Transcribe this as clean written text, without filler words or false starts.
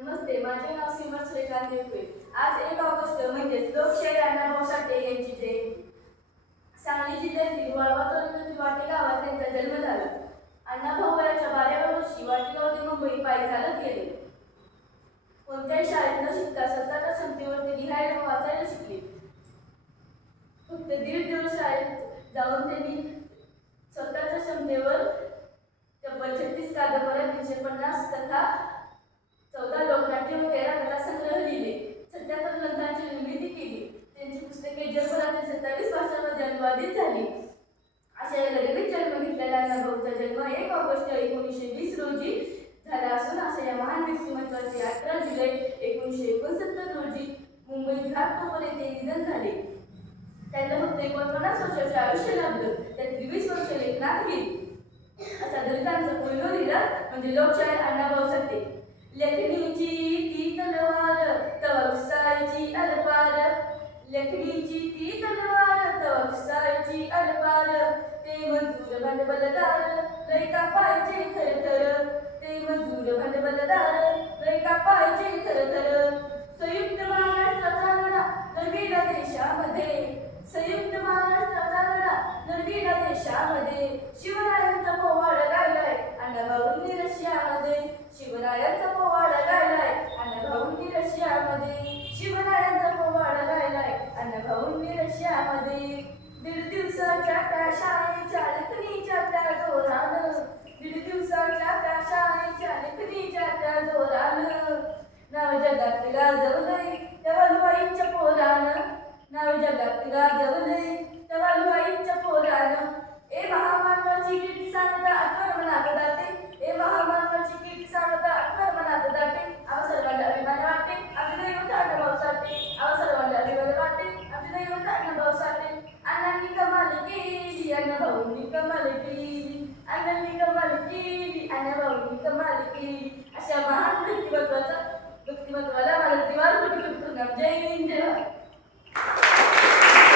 नमस्ते, माझे नाव सीमा श्रीकांत देवके. आज 1 ऑगस्ट म्हणजेच लोकशाहीर अण्णाभाऊ साठे यांची जयंती. सांगली जिल्ह्यातील वाळवा तालुक्यातील वाटे गावात त्यांचा जन्म झाला. अण्णाभाऊ वयाच्या 12व्या वर्षी वाटेगाव ते मुंबई पायी चालत गेले. कोणत्याही शाळेत न शिकता स्वतःच्या क्षमतेवर ते लिहायला व वाचायला शिकले. फक्त 1.5 दिवस शाळेत जाऊन त्यांनी स्वतःच्या क्षमतेवर तब्बल 36 कादंबऱ्या, 350 कथा, 14 लोकनाट्य व 13 कथासंग्रह लिहिले. 77 ग्रंथांची निर्मिती केली. त्यांची पुस्तके जगभरातील 27 भाषांमध्ये अनुवादित झाली. अशा गरिबीत जन्म घेतलेला अण्णाभाऊचा जन्म 1 ऑगस्ट 1920 रोजी झाला असून अशा या महान व्यक्तिमत्वाचे 18 जुलै 1969 रोजी मुंबईत घाटकोपर येथे निधन झाले. त्यांना फक्त 49 वर्षाचे आयुष्य लाभलं. त्यात 23 वर्ष लेखनात गेली. असा दलितांचा पहिला हिरा म्हणजे लोकशाहीर अण्णाभाऊ साठे. लेखणीची ती तलवार तवा घुसायची अलपार, लेखणीची ती तलवार तवा घुसायची अलपार, ते मजूर भांडवलदार लय कापायचे थरथर, ते मजूर भांडवलदार लय कापायचे थरथर. संयुक्त महाराष्ट्राचा लढा लढविला देशामध्ये, संयुक्त महाराष्ट्राचा लढा लढविला देशामध्ये, शिवरायांचा पोवाडा गायलाय अण्णाभाऊंनी रशियामध्ये, शिवरायांचा पोवाडा गायलाय अण्णाभाऊंनी रशियामध्ये, शिवरायांचा पोवाडा गायलाय अण्णाभाऊंनी रशियामध्ये. 1.5 दिवसाच्या त्या शाळेच्या लेखणीच्या त्या जोरानं, 1.5 दिवसाच्या त्या शाळेच्या लेखणीच्या त्या जोरानं, नाव जगात गाजवलंय त्या वलवाईच्या पोरानं, नाव जगात गाजवलंय